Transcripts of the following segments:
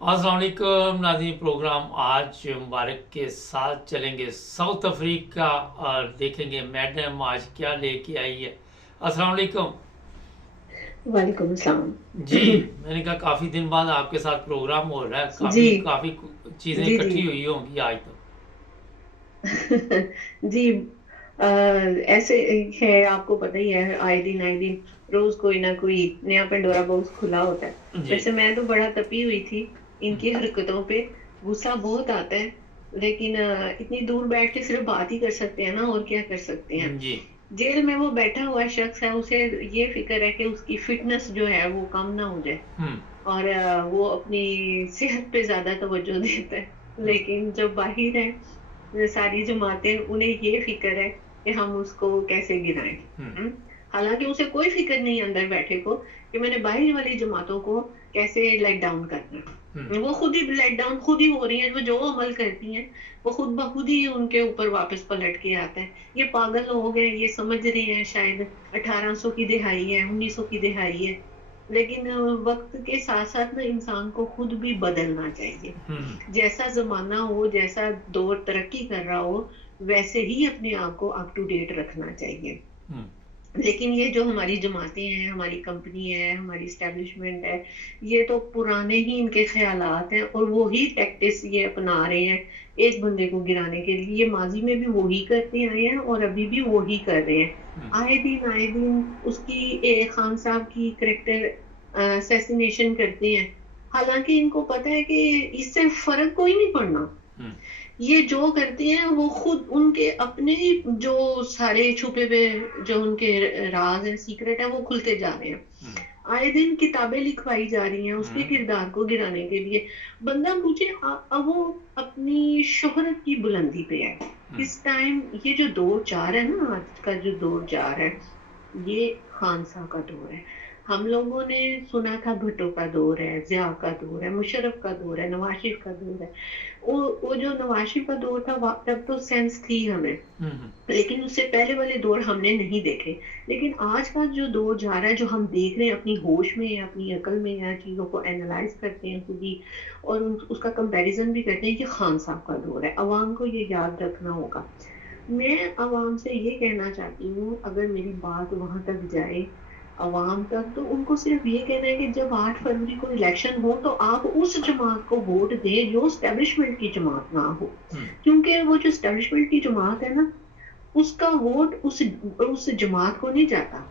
अस्सलाम वालेकुम नाज़रीन। प्रोग्राम आज मुबारक के साथ चलेंगे साउथ अफ्रीका और देखेंगे मैडम आज क्या लेके आई है। अस्सलाम वालेकुम। वालेकुम अस्सलाम। जी, मैंने कहा काफ़ी दिन बाद आपके साथ प्रोग्राम हो रहा है, जी काफ़ी काफ़ी चीज़ें जी जी। इकट्ठी हुई होंगी आज तो। जी। ऐसे है, आपको पता ही है, आए दिन रोज कोई ना कोई नया पंडोरा बॉक्स खुला होता है। जी। वैसे मैं तो बड़ा तपी हुई थी इनकी हरकतों पे। गुस्सा बहुत आता है, लेकिन इतनी दूर बैठ के सिर्फ बात ही कर सकते हैं ना, और क्या कर सकते हैं। जी। जेल में वो बैठा हुआ शख्स है, उसे ये फिक्र है कि उसकी फिटनेस जो है वो कम ना हो जाए, हम्म। और वो अपनी सेहत पे ज्यादा तवज्जो देता है। लेकिन जब बाहर है, सारी जमातें, उन्हें ये फिक्र है कि हम उसको कैसे गिराएं। हम्म। हम्म? हालांकि उसे कोई फिक्र नहीं अंदर बैठे को कि मैंने बाहर वाली जमातों को कैसे लेट डाउन करना हम्म। है। वो खुद ही लेट डाउन खुद ही हो रही है, वो जो अमल करती हैं वो खुद ब खुद ही उनके ऊपर वापस पलट के आता है। ये पागल लोग हैं, ये समझ रहे हैं शायद 1800 की दिहाई है, 1900 की दिहाई है। लेकिन वक्त के साथ साथ ना इंसान को खुद भी बदलना चाहिए। हम्म। जैसा जमाना हो, जैसा दौर तरक्की कर रहा हो, वैसे ही अपने आप को अप टू डेट रखना चाहिए। हम्म। लेकिन ये जो हमारी जमातें हैं, हमारी कंपनी है, हमारी स्टैब्लिशमेंट है, ये तो पुराने ही इनके ख्यालात हैं, और वो ही टैक्टिस ये अपना रहे हैं एक बंदे को गिराने के लिए। ये माजी में भी वही करते आए हैं और अभी भी वही कर रहे हैं। हम्म। आए दिन उसकी खान साहब की करेक्टर असैसिनेशन करते हैं। हालांकि इनको पता है कि इससे फर्क कोई नहीं पड़ना। हम्म। ये जो करते हैं वो खुद उनके अपने ही जो सारे छुपे हुए जो उनके राज है, सीक्रेट है, वो खुलते जा रहे हैं। हम्म। आए दिन किताबें लिखवाई जा रही हैं उसके हम्म। किरदार को गिराने के लिए। बंदा पूछे, अब वो अपनी शोहरत की बुलंदी पे है हम्म। इस टाइम। ये जो दौर चार है ना, आज का जो दौर चार है, ये खानसा का दौर है। हम लोगों ने सुना था भुट्टो का दौर है, जिया का दौर है, मुशर्रफ का दौर है, नवाज शरीफ का दौर है। वो जो नवाज शरीफ का दौर था, तब तो सेंस थी हमें, हम्म। लेकिन उससे पहले वाले दौर हमने नहीं देखे। लेकिन आज का जो दौर जा रहा है, जो हम देख रहे हैं अपनी होश में या अपनी अकल में, या चीजों को एनालाइज करते हैं खुद ही, और उसका कंपैरिजन भी करते हैं कि खान साहब का दौर है। अवाम को ये याद रखना होगा। मैं अवाम से ये कहना चाहती हूँ, अगर मेरी बात वहां तक जाए अवाम तक, तो उनको सिर्फ ये कहना है कि जब 8 फरवरी को इलेक्शन हो तो आप उस जमात को वोट दें जो स्टैब्लिशमेंट की जमात ना हो। हम्म। क्योंकि वो जो स्टैब्लिशमेंट की जमात है ना, उसका वोट उस जमात को नहीं जाता,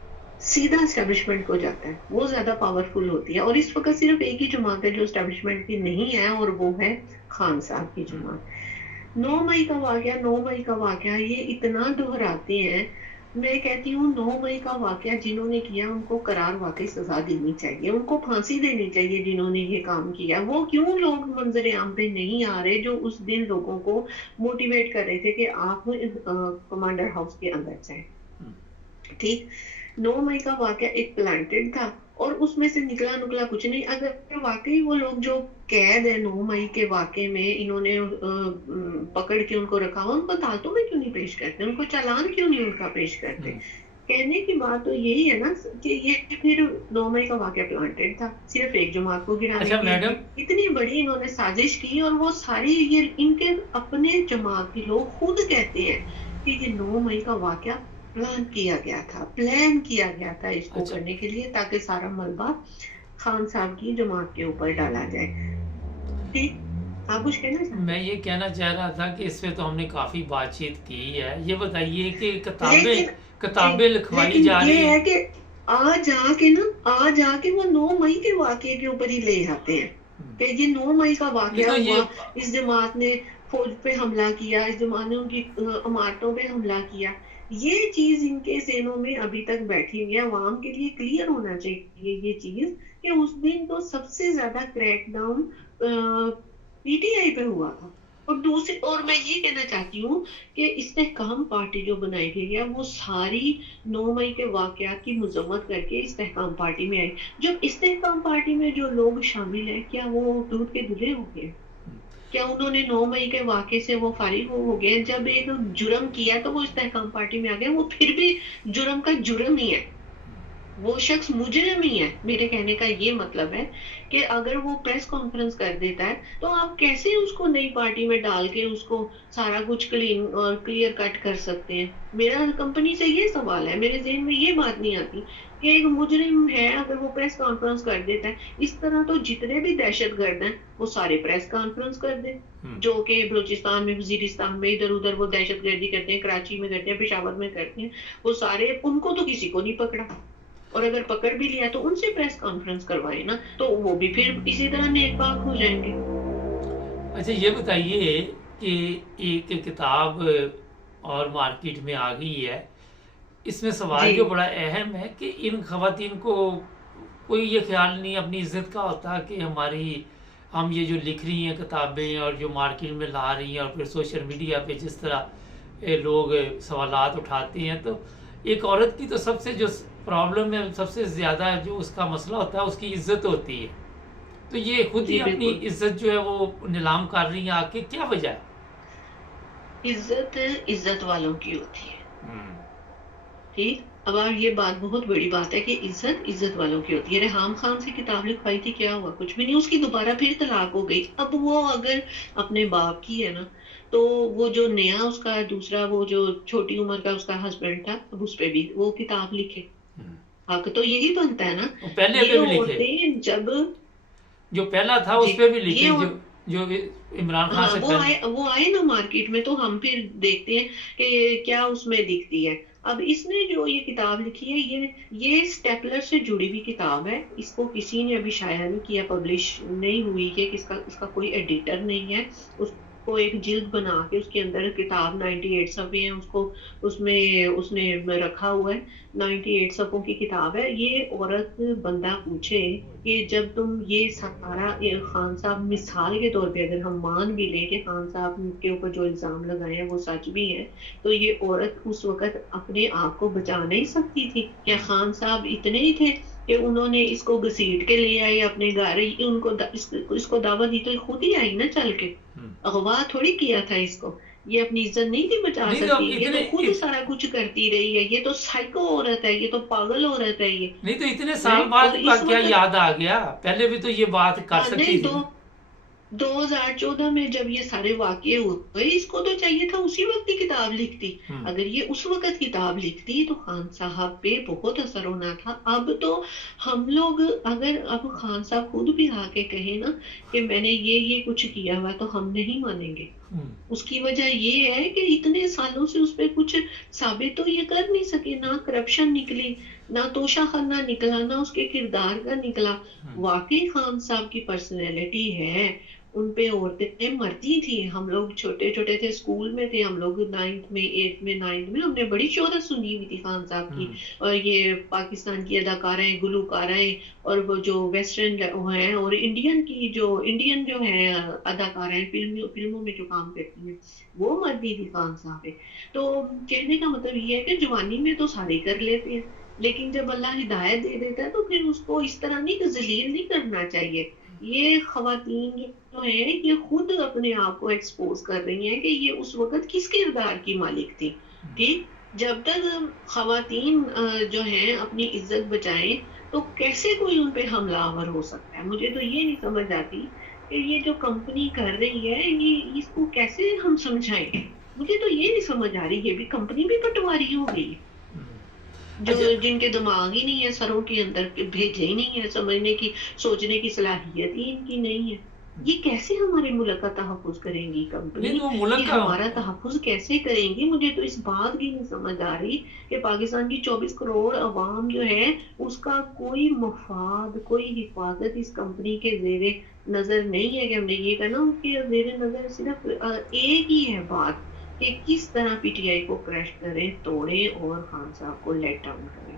सीधा स्टैब्लिशमेंट को जाता है। वो ज्यादा पावरफुल होती है, और इस वक्त सिर्फ एक ही जमात है जो स्टैब्लिशमेंट की नहीं है, और वो है खान साहब की हम्म। जमात। 9 मई का वाकया, 9 मई का वाकया, ये इतना दोहराते हैं। मैं कहती हूँ 9 मई का वाकया जिन्होंने किया उनको करार वाकई सजा देनी चाहिए, उनको फांसी देनी चाहिए जिन्होंने ये काम किया। वो क्यों लोग मंजर आम पे नहीं आ रहे जो उस दिन लोगों को मोटिवेट कर रहे थे कि आप कमांडर हाउस के अंदर जाएं। हम्म। ठीक। 9 मई का वाकया एक प्लांटेड था, और उसमें से निकला नुकला कुछ नहीं। अगर वाकई वो लोग जो कैद है 9 मई के वाकये में, इन्होंने पकड़ के उनको रखा हुआ, उनको अदालतों में क्यों नहीं पेश करते, उनको चालान क्यों नहीं उनका पेश करते। हम्म। कहने की बात तो यही है ना कि ये फिर 9 मई का वाकया प्लांटेड था सिर्फ एक जमात को गिराने अच्छा के मैडम। लिए। इतनी बड़ी इन्होंने साजिश की, और वो सारी ये इनके अपने जमात के लोग खुद कहते हैं कि ये 9 मई का वाकया प्लान किया गया था इसको अच्छा। करने के लिए, ताकि सारा मलबा खान साहब की जमात के ऊपर डाला जाए। ठीक। आप कुछ कहना चाहते मैं हैं? ये कहना चाह रहा था कि इस पे तो हमने काफ़ी बातचीत की है। ये बताइए कि किताबें लेकिन जी, किताबें लिखवाई लेकिन जा ये रही हैं। है कि आ जाके वो 9 मई के वाकये के ऊपर ही ले आते हैं हम्म। कि ये 9 मई का ये वाकया तो ये हुआ, इस जमात ने फौज पे हमला किया, इस जमात ने उनकी इमारतों पे हमला किया। ये चीज इनके ज़हनों में अभी तक बैठी हुई है। अवाम के लिए क्लियर होना चाहिए ये चीज कि उस दिन तो सबसे ज्यादा क्रैकडाउन पीटीआई पे हुआ था। और मैं ये कहना चाहती हूँ कि इस्तेहकाम पार्टी जो बनाई गई है, वो सारी 9 मई के वाकयात की मजम्मत करके इस्तेहकाम पार्टी में आई। जब इस्तेहकाम पार्टी में जो लोग शामिल हैं, क्या वो दूध के धुले हो गए? क्या उन्होंने 9 मई के वाकये से वो फारिग हो गए? जब एक जुर्म किया तो वो इस्तेहकाम पार्टी में आ गए, वो फिर भी जुर्म का जुर्म ही है। وہ شخص مجرم ہی ہے. میرے کہنے کا یہ مطلب ہے کہ اگر وہ پریس کانفرنس کر دیتا ہے تو آپ کیسے اس کو نئی پارٹی میں ڈال کے اس کو سارا کچھ کلین اور کلیئر کٹ کر سکتے ہیں. میرا کمپنی سے یہ سوال ہے, میرے ذہن میں یہ بات نہیں آتی کہ ایک مجرم ہے اگر وہ پریس کانفرنس کر دیتا ہے. اس طرح تو جتنے بھی دہشت گرد ہیں وہ سارے پریس کانفرنس کر دیں, جو کہ بلوچستان میں, وزیرستان میں, ادھر ادھر وہ دہشت گردی کرتے ہیں, کراچی میں کرتے ہیں, پشاور میں کرتے ہیں, وہ سارے, ان کو تو کسی کو نہیں پکڑا, اور اگر پکڑ بھی لیا تو ان سے پریس کانفرنس کروائے نا, تو وہ بھی پھر اسی طرح نیک پاک ہو جائیں گے. اچھا یہ بتائیے کہ ایک کتاب اور مارکیٹ میں آ گئی ہے, اس میں سوال جی جو بڑا اہم ہے کہ ان خواتین کو کوئی یہ خیال نہیں اپنی عزت کا ہوتا کہ ہم یہ جو لکھ رہی ہیں کتابیں اور جو مارکیٹ میں لا رہی ہیں اور پھر سوشل میڈیا پہ جس طرح لوگ سوالات اٹھاتے ہیں, تو ایک عورت کی تو سب سے جو پرابلم ہے, سب سے زیادہ جو اس کا مسئلہ ہوتا ہے اس کی عزت ہوتی ہے. تو یہ خود جی ہی اپنی بالکل. عزت جو ہے وہ نیلام کر رہی ہیں آ کے, کیا وجہ ہے؟ عزت عزت والوں کی ہوتی ہے. ہم، ٹھیک, اب یہ بات بہت بڑی بات ہے کہ عزت عزت والوں کی ہوتی ہے. ریحام خان سے کتاب لکھوائی تھی, کیا ہوا؟ کچھ بھی نہیں, اس کی دوبارہ پھر طلاق ہو گئی. اب وہ اگر اپنے باپ کی ہے نا, تو وہ جو نیا اس کا دوسرا, وہ جو چھوٹی عمر کا اس کا ہسبینڈ تھا, اب اس پہ بھی وہ کتاب لکھے. ہم. حق تو یہی بنتا ہے نا. وہ پہلے یہ پہ بھی لکھے, عورتیں جب, جو پہلا تھا جی اس پہ بھی یہ لکھے, جو عمران خان ہاں سے پہلے. وہ آئے نا مارکیٹ میں, تو ہم پھر دیکھتے ہیں کہ کیا اس میں دکھتی ہے. اب اس نے جو یہ کتاب لکھی ہے, یہ سٹیپلر سے جڑی ہوئی کتاب ہے. اس کو کسی نے ابھی شائع نہیں کیا, پبلش نہیں ہوئی ہے, اس کا کوئی ایڈیٹر نہیں ہے. اس کو ایک جلد بنا کے اس کے اندر کتاب 98 صفحے ہیں, اس کو اس میں اس نے رکھا ہوا ہے. 98 صفحوں کی کتاب ہے. یہ عورت بندہ پوچھے کہ جب تم یہ سارا, خان صاحب مثال کے طور پہ اگر ہم مان بھی لیں کہ خان صاحب کے اوپر جو الزام لگائے ہیں وہ سچ بھی ہیں, تو یہ عورت اس وقت اپنے آپ کو بچا نہیں سکتی تھی کیا؟ خان صاحب اتنے ہی تھے کہ انہوں نے اس کو گھسیٹ کے لے آئے اپنے گھر, ان کو اس کو دعوت دی تو خود ہی آئی نا چل کے, ہم. اغوا تھوڑی کیا تھا اس کو. یہ اپنی عزت نہیں تھی بچا نہیں تو سکتی, یہ تو خود اتنے سارا کچھ کرتی رہی ہے. یہ تو سائیکو عورت ہے, یہ تو پاگل عورت ہے یہ. نہیں تو اتنے سال رائٹ, بعد اور کا اس کیا وقت یاد آ گیا, پہلے بھی تو یہ بات کر سکتی نہیں, تھی نا. 2014 میں جب یہ سارے واقعے ہوئے, اس کو تو چاہیے تھا اسی وقت ہی کتاب لکھتی. ہم. اگر یہ اس وقت کتاب لکھتی تو خان صاحب پہ بہت اثر ہونا تھا. اب تو ہم لوگ, اگر اب خان صاحب خود بھی آ کے کہیں نا کہ میں نے یہ کچھ کیا ہوا, تو ہم نہیں مانیں گے. ہم. اس کی وجہ یہ ہے کہ اتنے سالوں سے اس پہ کچھ ثابت تو یہ کر نہیں سکے, نہ کرپشن نکلی, نہ توشہ خانہ نکلا, نہ اس کے کردار کا نکلا. ہم. واقعی خان صاحب کی پرسنالٹی ہے, ان پہ عورتیں مرتی تھی. ہم لوگ چھوٹے چھوٹے تھے, اسکول میں تھے ہم لوگ, 9th میں 8th میں 9th میں, ہم نے بڑی شہرت سنی ہوئی تھی خان صاحب کی. ہم. اور یہ پاکستان کی اداکاریں, گلوکاریں, اور وہ جو ویسٹرن ہیں اور انڈین جو ہیں اداکاریں, فلموں میں جو کام کرتی ہیں, وہ مرتی تھی خان صاحب پہ. تو کہنے کا مطلب یہ ہے کہ جوانی میں تو سارے کر لیتے ہیں, لیکن جب اللہ ہدایت دے دیتا ہے تو پھر اس کو اس طرح نہیں, ذلیل نہیں کرنا چاہیے. یہ خواتین جو ہیں یہ خود اپنے آپ کو ایکسپوز کر رہی ہیں کہ یہ اس وقت کس کردار کی مالک تھی. ٹھیک, جب تک خواتین جو ہیں اپنی عزت بچائیں تو کیسے کوئی ان پہ حملہ آور ہو سکتا ہے؟ مجھے تو یہ نہیں سمجھ آتی کہ یہ جو کمپنی کر رہی ہے یہ اس کو کیسے ہم سمجھائیں. مجھے تو یہ نہیں سمجھ آ رہی, یہ بھی کمپنی بھی پٹواری ہو گئی, جو اچھا جن کے دماغ ہی نہیں ہے سروں کے اندر, بھیجے ہی نہیں ہے, سمجھنے کی سوچنے کی صلاحیت ہی ان کی نہیں ہے. یہ کیسے ہمارے ملک کا تحفظ کریں گی نہیں کمپنی, تو وہ یہ ملک کا. ہمارا تحفظ کیسے کریں گی؟ مجھے تو اس بات کی نہیں سمجھ آ رہی کہ پاکستان کی 24 کروڑ عوام جو ہے اس کا کوئی مفاد, کوئی حفاظت اس کمپنی کے زیر نظر نہیں ہے. کہ ہم نے یہ کہنا ان کے زیر نظر صرف ایک ہی ہے بات کہ کس طرح پی ٹی آئی کو کریش کریں, توڑیں اور خان صاحب کو لیٹ ڈاؤن کریں.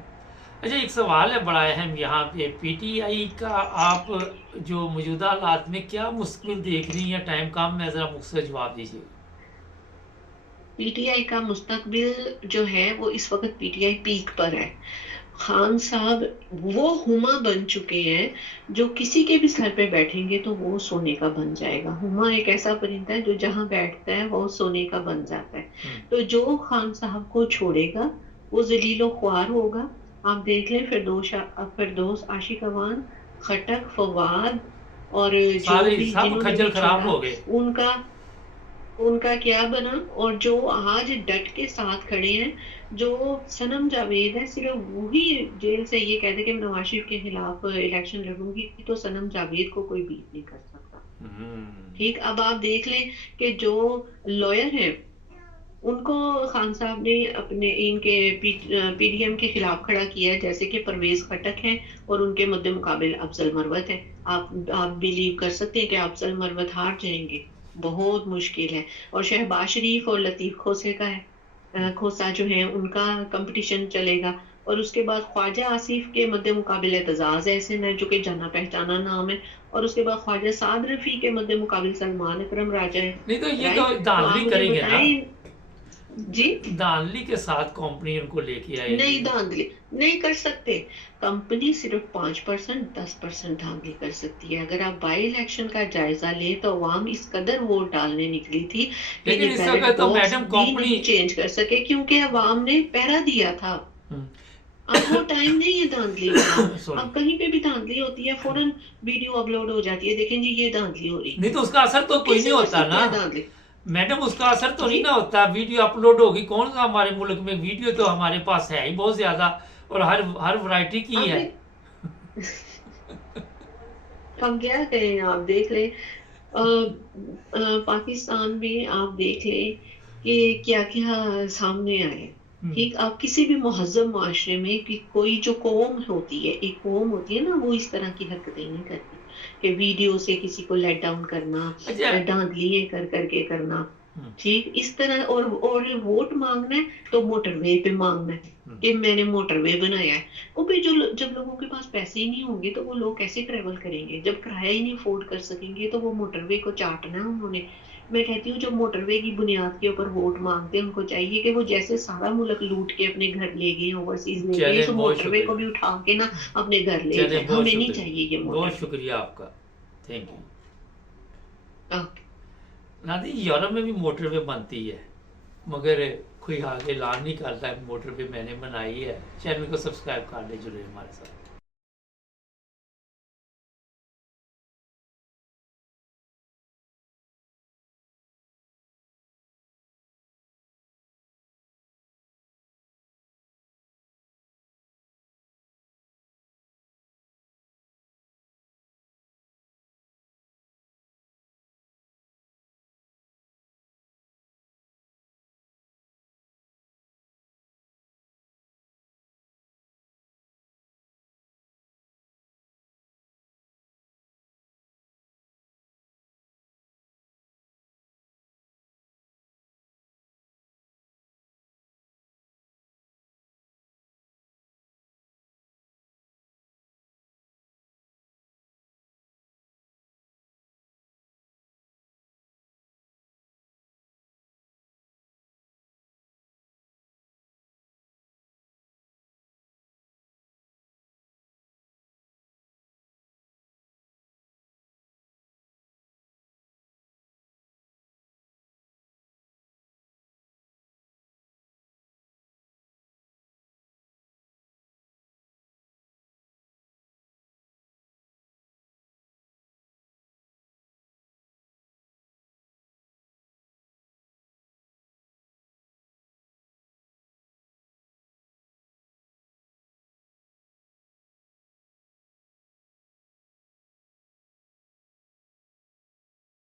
اچھا ایک سوال ہے بڑا اہم یہاں پہ, پی ٹی آئی کا آپ جو موجودہ حالات میں کیا مستقبل دیکھ رہی ہیں؟ ٹائم کم میں ذرا مختصر جواب دیجیے. پی ٹی آئی کا مستقبل جو ہے وہ اس وقت پی ٹی آئی پیک پر ہے. خان صاحب وہ ہما بن چکے ہیں جو کسی کے بھی سر پہ بیٹھیں گے تو وہ سونے کا بن جائے گا. ہما ایک ایسا پرندہ ہے جو جہاں بیٹھتا ہے وہ سونے کا بن جاتا ہے. ہم. تو جو خان صاحب کو چھوڑے گا وہ ذلیل و خوار ہوگا, आप देख लें फिरदौस आशिक अवान, खटक, फवाद और जो सारे भी सब जिन्होंने खज्जल भी खराब छोड़ा हो गए। उनका उनका क्या बना। और जो आज डट के साथ खड़े हैं, जो सनम जावेद है, सिर्फ वही जेल से ये कहते कि मैं नवाज शरीफ के खिलाफ इलेक्शन लड़ूंगी, तो सनम जावेद को कोई बीट नहीं कर सकता। हम्म। ठीक, अब आप देख लें कि जो लॉयर हैं उनको खान साहब ने अपने इनके पीडीएम के खिलाफ खड़ा किया है, जैसे कि परवेज खटक हैं और उनके मुद्दे मुकाबिल अफजल मरवत है। आप बिलीव कर सकते हैं कि अफजल मरवत हार जाएंगे, बहुत मुश्किल है। और शहबाज शरीफ और लतीफ खोसे का है, खोसा जो है उनका कंपटीशन चलेगा। और उसके बाद ख्वाजा आसिफ के मद्दे मुकाबिल एतजाज एहसन है जो कि जाना पहचाना नाम है। और उसके बाद ख्वाजा साद रफी के मद्दे मुकाबिल सलमान अकरम राजा है। नहीं तो ये तो राइट, तो आप धांधली मुझे करेंगे ना, बताएं जी। धांधली के साथ कंपनी उनको लेके आएगी। नहीं, धांधली नहीं कर सकते। कंपनी सिर्फ 5% 10% धांधली कर सकती है। अगर आप बाई इलेक्शन का जायजा ले तो अवाम इस कदर वोट डालने निकली थी कि लेकिन ये इस बैलेट वक्त तो बॉक्स मैडम भी कंपनी नहीं चेंज कर सके, क्योंकि अवाम ने पहरा दिया था। अब वो टाइम नहीं है धांधली वाला। सॉरी, अब कहीं पे भी धांधली होती है, फौरन वीडियो अपलोड हो जाती है, देखें जी ये धांधली हो रही। नहीं तो उसका असर तो कोई नहीं कैसे कर होता सकते ना हैं धांधली मैडम, उसका असर तो नहीं जी। ना होता। वीडियो अपलोड होगी, कौन सा हमारे मुल्क में वीडियो तो हमारे पास है ही बहुत ज्यादा, और हर वैरायटी की है। आपने हम क्या कहें, आप देख लें पाकिस्तान में, आप देख लें कि क्या क्या सामने आए। ठीक, आप किसी भी महज़्ज़ब माशरे में कि कोई जो कौम होती है, एक कौम होती है ना, वो इस तरह की हरकतें नहीं करती कि वीडियो से किसी को लेट डाउन करना, अच्छा। धांधलियां कर करके करना। ठीक, इस तरह। और वोट मांगना है तो मोटरवे पे मांगना है कि मैंने मोटरवे बनाया है। वो भी जब लोगों के पास पैसे ही नहीं होंगे तो वो लोग कैसे ट्रेवल करेंगे? जब किराया ही नहीं अफोर्ड कर सकेंगे तो वो मोटरवे को चाटना है उन्होंने। मैं कहती हूँ जो मोटरवे की बुनियाद के ऊपर वोट मांगते हैं उनको चाहिए कि वो जैसे सारा मुल्क लूट के अपने घर ले गए, ओवरसीज ले गए, तो मोटरवे को भी उठा के ना अपने घर ले जाए। हमें नहीं चाहिए ये मोटरवे। बहुत शुक्रिया आपका, थैंक यू। ओके। नादी, यूरोप में भी मोटरवे बनती है मगर कोई आगे ऐलान नहीं करता है मोटरवे मैंने बनाई है। चैनल को सब्सक्राइब कर ले, जुड़े हमारे साथ।